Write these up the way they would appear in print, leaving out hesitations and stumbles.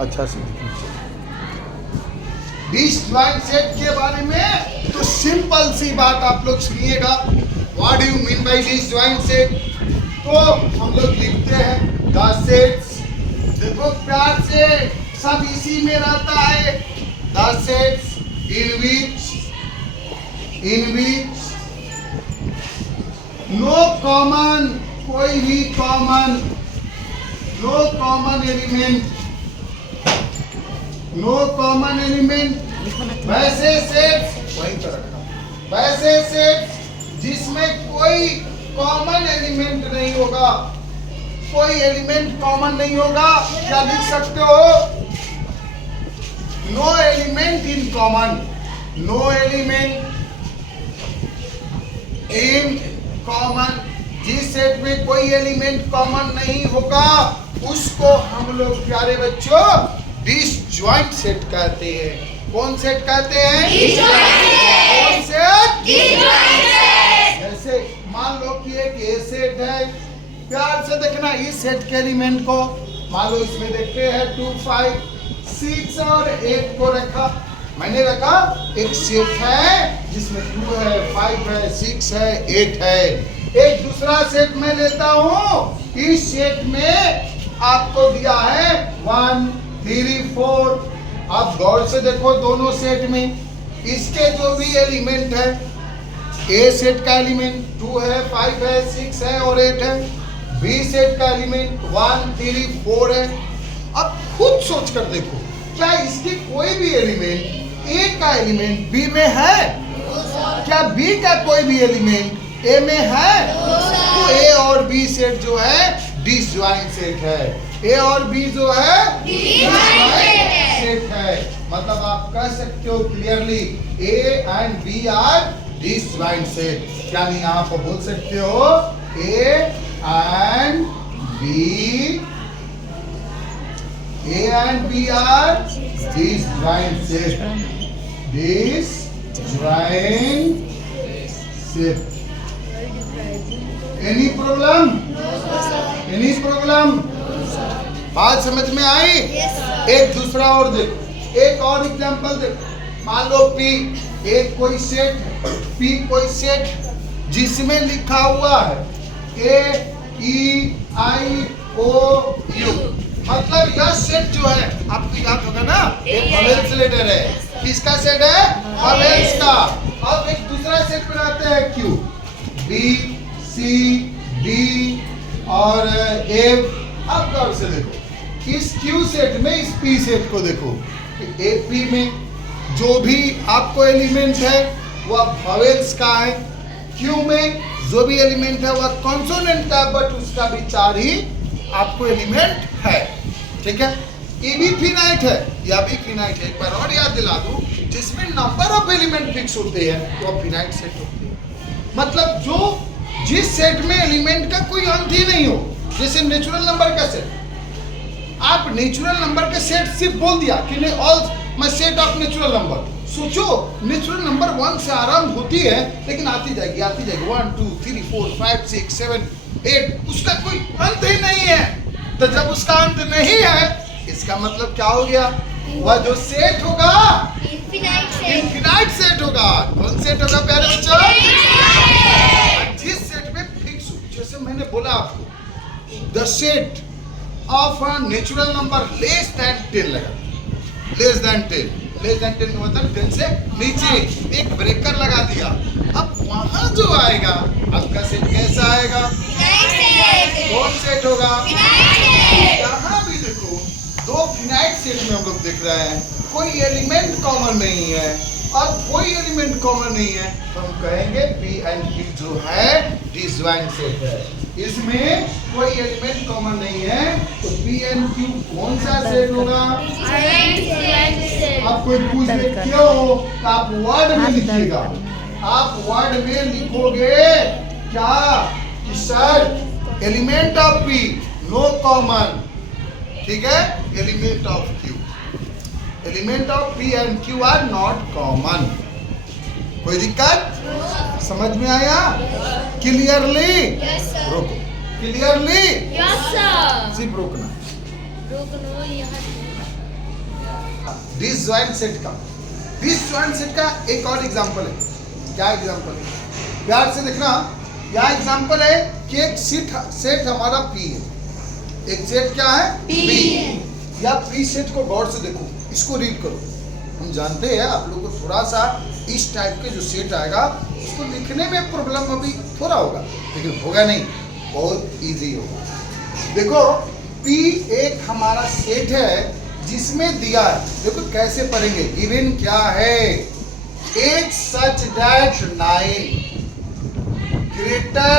अच्छा से दिखना चाहिए। डिसजॉइंट सेट के बारे में तो सिंपल सी बात आप लोग सुनिएगा। What do you mean by disjoint set? तो हम लोग लिखते हैं द सेट्स, देखो प्यार से, सब इसी में रहता है। The sets in which no common, कोई भी common, no common element, no common element, वैसे सेट्स, वहीं पर रखना, वैसे सेट्स जिसमें कोई कॉमन एलिमेंट नहीं होगा, कोई एलिमेंट कॉमन नहीं होगा। क्या लिख सकते हो? No element in common, no element in common, जिस सेट में कोई एलिमेंट कॉमन नहीं होगा उसको हम लोग प्यारे बच्चों डिसजॉइंट सेट कहते हैं। कौन सेट कहते हैं? कौन सेट? जैसे मान लो कि एक ए सेट है, प्यार से देखना इस सेट के एलिमेंट को, मान लो इसमें देखते हैं 2 5 6 और 8 को रखा, मैंने रखा एक सेट है जिसमें 2 है 5 है 6 है 8 है। एक दूसरा सेट मैं लेता हूँ, इस सेट में आपको दिया है 1 3 4। आप गौर से देखो दोनों सेट में इसके जो भी एलिमेंट है, ए सेट का एलिमेंट 2 है 5 है 6 है और 8 है, बी सेट का एलिमेंट 1 3 4 है। अब खुद सोच कर देखो, क्या इसकी कोई भी एलिमेंट ए का एलिमेंट बी में है? क्या बी का कोई भी एलिमेंट ए में है? तो ए और बी सेट जो है डिसजॉइंट सेट है। ए और बी जो है डिसजॉइंट सेट है। मतलब आप कह सकते हो clearly A and B are disjoint set. यानी यहाँ पर बोल सकते हो A and B, A and B are disjoint set. Disjoint set. Any problem? Any problem? बात समझ में आई? एक दूसरा और देखो, एक और एग्जांपल देखो। मान लो P एक कोई सेट, P कोई सेट जिसमें लिखा हुआ है A E I O U, मतलब यह सेट जो है आपको याद होगा ना, एक वोवेल्स लेटर है। किसका सेट है? वोवेल्स का। अब एक दूसरा सेट बनाते हैं Q, B C D और F। अब गौर से देखो इस Q सेट में इस P सेट को देखो, P में जो भी आपको एलिमेंट है वह वोवेल्स का है, Q में जो भी एलिमेंट है वह कॉन्सोनेंट का, बट उसका भी 4 ही आपको एलिमेंट है। ठीक है, ये भी फिनाइट है, यह भी फिनाइट है। एक बार और याद दिला दूं, जिसमें नंबर ऑफ एलिमेंट फिक्स होते हैं वो फिनाइट सेट होते हैं। मतलब जो जिस सेट में एलिमेंट का कोई अंत ही नहीं हो, जैसे नेचुरल नंबर का सेट। आप नेचुरल नंबर का सेट सिर्फ बोल दिया कि नहीं all my set of natural number, सोचो नेचुरल नंबर 1 से आरंभ होती है लेकिन आती जाएगी 1 2 3 4 5 6 7 8, उसका कोई अंत ही नहीं है। तो जब उसका अंत नहीं है इसका मतलब क्या हो गया? वह जो सेट होगा इनफिनाइट सेट होगा। कौन सेट होगा प्यारे बच्चों? जिस सेट में फिक्स हो, जैसे मैंने बोला आपको the set of a natural number less than 10 लगा, लेस देन 10 का मतलब 10 से नीचे एक ब्रेकर लगा दिया। अब वहां जो आएगा आपका सेट कैसा आएगा? कौन सेट होगा? यहाँ भी देखो दो फिनाइट सेट में हम लोग देख रहे हैं, कोई एलिमेंट कॉमन नहीं है और कोई एलिमेंट कॉमन नहीं है, तो हम कहेंगे P एंड Q जो है डिसजॉइंट सेट है। इसमें कोई एलिमेंट कॉमन नहीं है तो P एंड Q कौन सा सेट होगा? आप कोई पूछ ले क्यों, तो आप वर्ड में लिखिएगा। आप वर्ड में लिखोगे क्या कि sir element of P no common, ठीक है, element of Q, element of P and Q are not common. कोई दिक्कत? समझ में आया? क्लियरली? रोको, क्लियरली? सिर्फ रोकना। डिसजॉइंट सेट का। डिसजॉइंट सेट का एक और एग्जांपल है। क्या एग्जांपल है? प्यार से देखना। यहाँ एग्जांपल है कि एक सेट हमारा पी है। एक सेट क्या है? पी। या पी सेट को गौर से देखो, इसको रीड करो। हम जानते हैं आप लोगों को थोड़ा सा इस टाइप के जो सेट आएगा उसको लिखने में प्रॉब्लम अभी थोड़ा होगा, लेकिन होगा नहीं, बहुत इजी होगा। देखो P एक हमारा सेट है जिसमें दिया है, देखो कैसे पढ़ेंगे। गिवन क्या है? एक such that 9 greater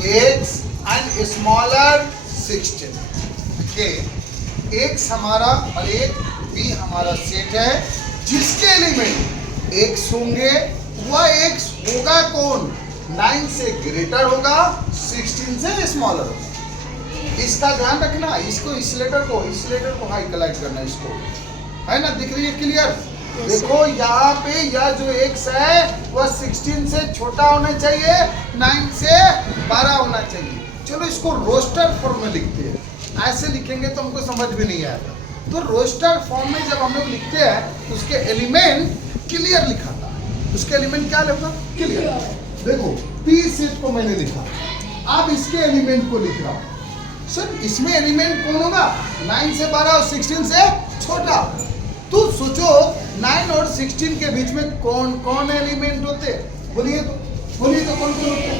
x and smaller 16। देखिए x हमारा और एक B हमारा सेट है जिसके एलिमेंट x होंगे। वह x होगा कौन? 9 से ग्रेटर होगा, 16 से स्मॉलर होगा। इसका ध्यान रखना। इसको इस लेटर को हाईलाइट करना, इसको है ना, दिख रही है क्लियर? देखो यहाँ पे यह जो x है वह 16 से छोटा होना चाहिए, 9 से 12 होना चाहिए। चलो इसको रोस्टर फॉर्म में लिखते हैं। ऐसे लिखेंगे तो हमको समझ भी नहीं आएगा। तो रोस्टर फॉर्म में जब हम लोग लिखते हैं तो उसके एलिमेंट क्लियर लिखाता है। उसके एलिमेंट क्या लिखा? क्लियर। देखो P सेट को मैंने लिखा, अब इसके एलिमेंट को लिख रहा हूँ। सर इसमें एलिमेंट कौन होगा? 9 से 12 और 16 से छोटा। तो सोचो 9 और 16 के बीच में कौन कौन एलिमेंट होते? बोलिए तो कौन कौन होते?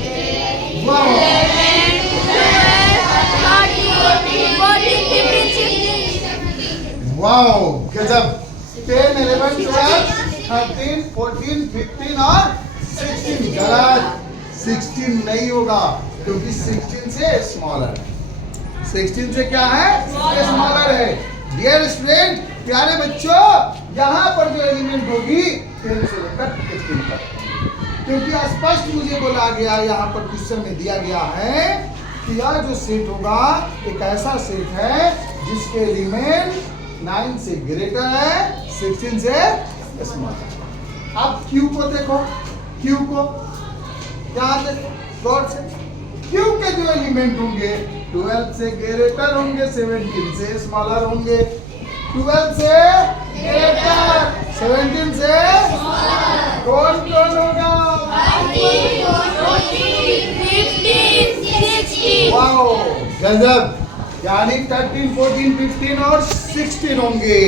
वाओ गजब। 10, 11, 12, 13, 14, 15 और 16। गलत, 16 नहीं होगा क्योंकि 16 से स्मॉलर। 16 से क्या है? स्मॉलर है। डियर स्टूडेंट, प्यारे बच्चों, यहाँ पर जो एलिमेंट होगी 10 से लेकर 15 तक, क्योंकि स्पष्ट मुझे बोला गया, यहाँ पर क्वेश्चन में दिया गया है कि यह जो सेट होगा एक ऐसा सेट है जिसके एलिमेंट 9 से ग्रेटर है, 16 से स्मॉलर। अब Q को देखो, Q को यहाँ देखो गौर से। Q के जो एलिमेंट होंगे 12 से ग्रेटर होंगे, 17 से स्मॉलर होंगे। 12 से ग्रेटर, 17 से कौन कौन होगा? 15, वाओ गजब। यानी 13, 14, 15 और 16 होंगे।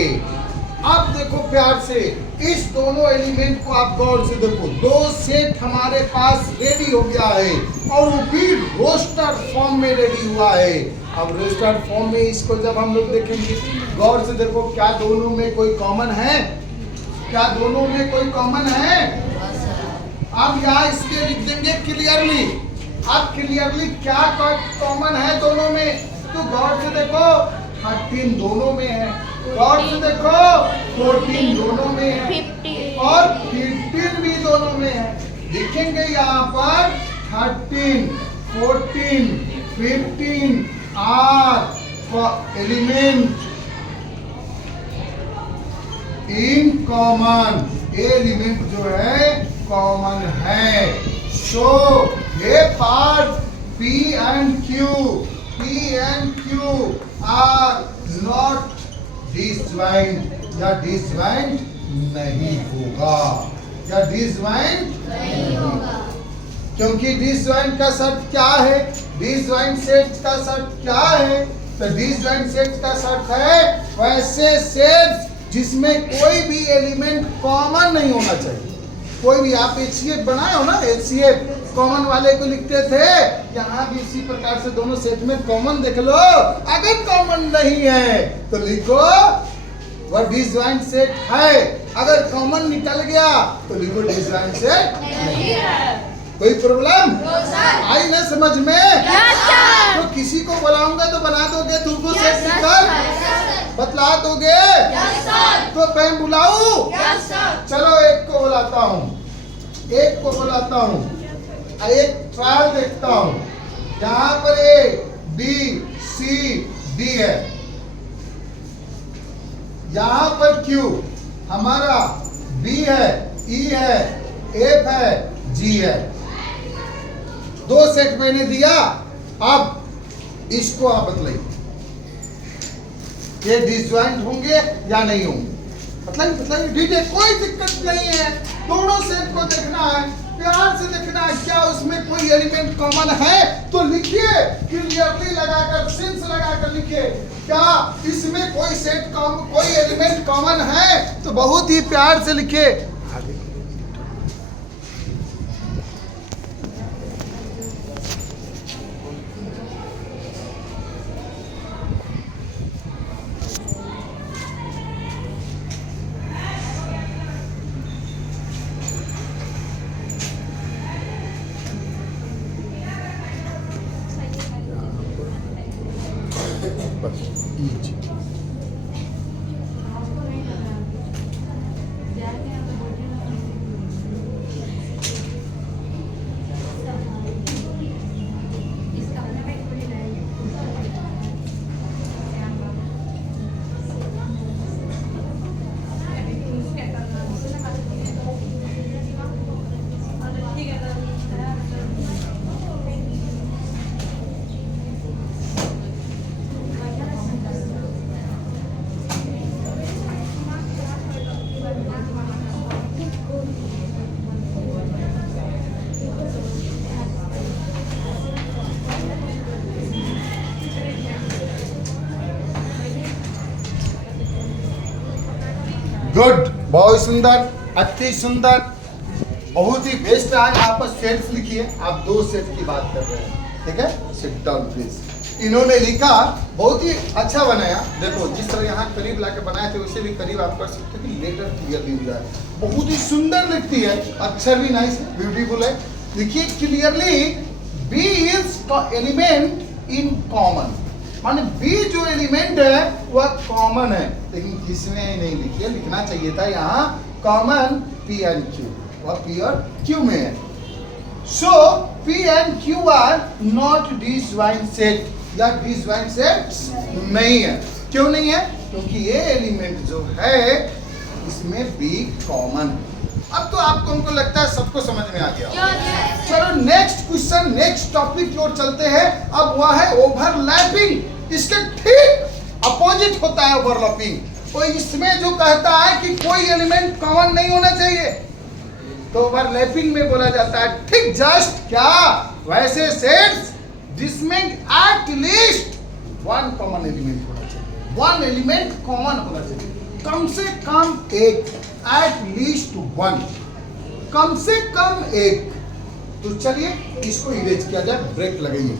अब देखो प्यार से इस दोनों एलिमेंट को आप गौर से देखो। दो सेट हमारे पास रेडी हो गया है और वो भी रोस्टर फॉर्म में रेडी हुआ है। अब रोस्टर फॉर्म में इसको जब हम लोग देखेंगे, गौर से देखो, क्या दोनों में कोई कॉमन है? क्या दोनों में कोई कॉमन है? अब यहाँ इसके लिख देंगे क्लियरली। अब क्लियरली क्या कॉमन है दोनों में? तो गौर से देखो 13 दोनों में है, गौर से देखो 14 दोनों में है और 15 भी दोनों में है। लिखेंगे यहाँ पर 13, 14, 15 are element in common. Element जो है कॉमन है। सो ये part P and Q are not disjoint या disjoint नहीं होगा, या disjoint नहीं होगा। क्योंकि disjoint का शर्त क्या है? disjoint सेट का शर्त क्या है? तो disjoint सेट का शर्त है वैसे सेट जिसमें कोई भी एलिमेंट कॉमन नहीं होना चाहिए। कोई भी, आप HCF बनाए हो ना, HCF कॉमन वाले को लिखते थे, यहाँ भी इसी प्रकार से दोनों सेट में कॉमन देख लो। अगर कॉमन नहीं है तो लिखो वह डिसजॉइंट सेट है, अगर कॉमन निकल गया तो लिखो डिसजॉइंट सेट नहीं है। कोई प्रॉब्लम आई ना समझ में? तो किसी को बुलाऊंगा तो बना दोगे? तुमको सेट निकल बतला दोगे? तो मैं बुलाऊं? चलो एक को बुलाता हूँ, एक को बुलाता हूँ, एक ट्रायल देखता हूँ। यहाँ पर A, B, C, D है, यहाँ पर Q हमारा, B है, E है, F है, G है। दो सेट मैंने दिया। अब इसको आप बतलाइए। ये डिसज्वाइंट होंगे या नहीं होंगे। मतलब डिटेल कोई दिक्कत नहीं है, दोनों सेट को देखना है, प्यार से देखना है क्या उसमें कोई एलिमेंट कॉमन है तो लिखिए, क्लियरली लगाकर सेंस लगाकर लिखिए, क्या इसमें कोई सेट कोई एलिमेंट कॉमन है तो बहुत ही प्यार से लिखिए। गुड, बहुत सुंदर, अति सुंदर, बहुत ही बेस्ट है। यहाँ पर सेट्स लिखिए, आप 2 सेट की बात कर रहे हैं, ठीक है। Sit down please. इन्होंने लिखा, बहुत ही अच्छा बनाया। देखो जिस तरह यहाँ करीब लाके बनाए थे वैसे भी करीब आप कर सकते हैं कि लेटर क्लियरली हो जाए। बहुत ही सुंदर लिखती है, अक्षर भी नाइस है, ब्यूटीफुल है। लिखिए clearly B is element in common, माने बी जो एलिमेंट है वह कॉमन है, लेकिन इसमें नहीं लिखिए, लिखना चाहिए था यहाँ कॉमन पी एंड क्यू, वह पी और क्यू में है। So P and Q are not disjoint set, या डिसज्वाइंट सेट नहीं है। क्यों नहीं है? क्योंकि ये एलिमेंट जो है इसमें बी कॉमन है। अब तो आपको हमको लगता है सबको समझ में आ गया। चलो नेक्स्ट क्वेश्चन, नेक्स्ट टॉपिक की ओर चलते हैं। अब वह है ओवरलैपिंग। इसके ठीक अपोजिट होता है ओवरलैपिंग। तो इसमें जो कहता है कि कोई एलिमेंट कॉमन नहीं होना चाहिए, तो ओवरलैपिंग में बोला जाता है ठीक जस्ट क्या, वैसे सेट्स जिसमें एट लीस्ट 1 कॉमन एलिमेंट होना चाहिए, 1 एलिमेंट कॉमन होना चाहिए, कम से कम एक, एट लीस्ट 1, कम से कम एक। तो चलिए इसको इरेज किया जाए, ब्रेक लगाइए।